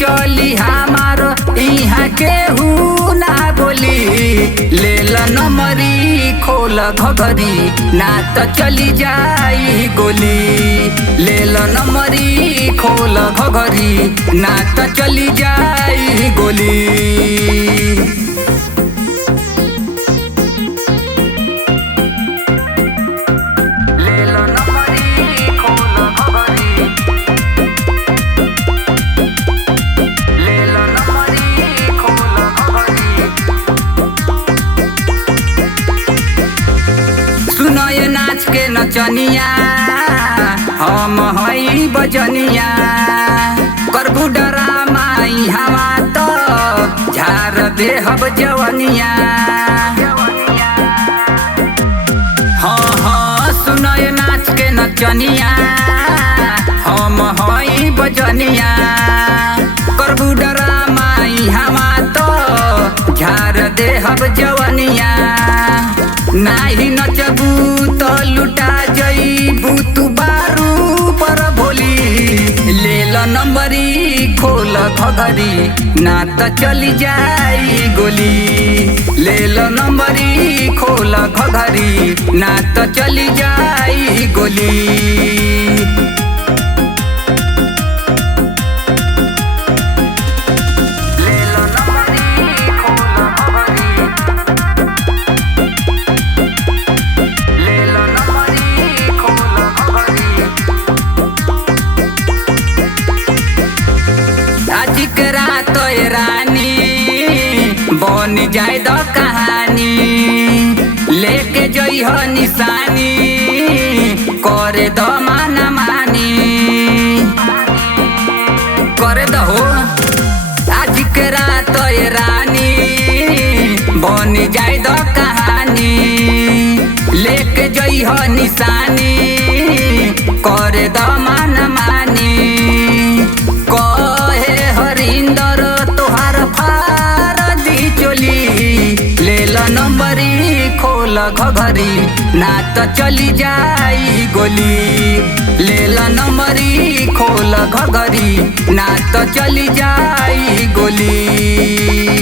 चली हमारो यहाँ केहू ना बोली। ले ला नंबरी खोल घघरी ना तो चली जाई गोली। ले ला नंबरी खोल घघरी ना तो चली जाई गोली। नाच के नचनिया हम हई बजनिया। करबू डरामा हवा तो झार देहब जवनिया। हाँ हाँ सुनय नाच के नचनिया हम हई बजनिया। करबू डरामा हवा तो झार देहब जवनिया। नाही नचबू तो लुटा जईबू तू बारू पर भोली। ले ला नंबरी खोल घघरी ना तो चली जाई गोली। ले ला नंबरी खोल घघरी ना तो चली जाई गोली। रात रानी बन जाए द कहानी। लेके जइह निशानी करे द माना मानी। करे द हो आज के रात रानी बन जाए द कहानी। लेके जइह निशानी करे द माना मानी। नंबरी खोल घघरी ना तो चली जाई गोली। ले ला नंबरी खोल घघरी ना तो चली जाई गोली।